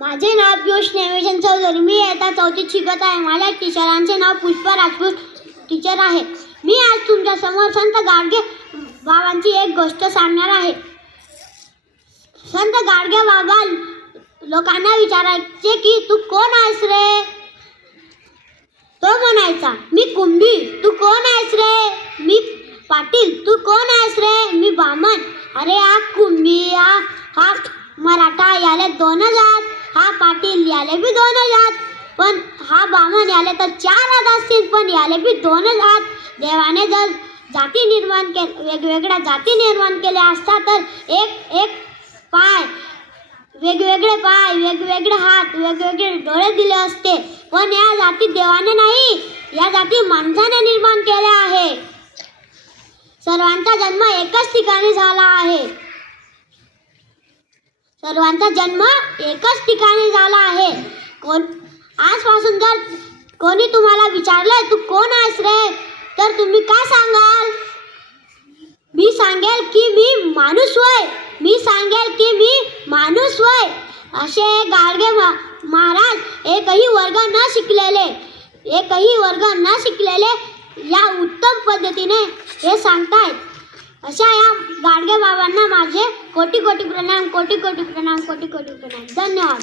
माझे नाव पियुष नेवेजन चौधरी. मी येता चौथीत शिकत आहे. माझ्या टीचरांचे नाव पुष्पा राजपूत टीचर आहे. मी आज तुमच्यासमोर संत गाडगे बाबांची एक गोष्ट सांगणार आहे. संत गाडगे बाबा लोकांना विचारायचे की तू कोण आहेस रे? तो म्हणायचा मी कुंभी. तू कोण आहेस रे? मी पाटील. तू कोण आहेस रे? मी बामण. अरे हा कुंभी हा हा मराठा. याला दोनच याले बी दोन जात पण हा ब्राह्मण याले तर चार हात असतील पण याले बी दोनच हात. देवाने जर जाती निर्माण के वेगवेगळ्या जाती निर्माण केल्या असता तर एक एक पाय वेगवेगळे पाय वेगवेगळे हात वेगवेगळे डोळे दिले असते. पण या जाती देवाने नाही या जाती माणसाने निर्माण केल्या आहे. सर्वांचा जन्म एकाच ठिकाणी झाला आहे. सर्वांचा जन्म एकच ठिकाणी झाला आहे. कोण आजपासून जर कोणी तुम्हाला विचारलं तू कोण आहेस रे? तर तुम्ही काय सांगाल? मी सांगेल की मी माणूस होय. मी सांगेल की मी माणूस होय. असे गाडगे मा महाराज एकही वर्ग न शिकलेले एकही वर्ग न शिकलेले या उत्तम पद्धतीने हे सांगतायत. अशा या गाडगे बाबांना माझे कोटी कोटी प्रणाम कोटी कोटी प्रणाम कोटी कोटी प्रणाम. धन्यवाद.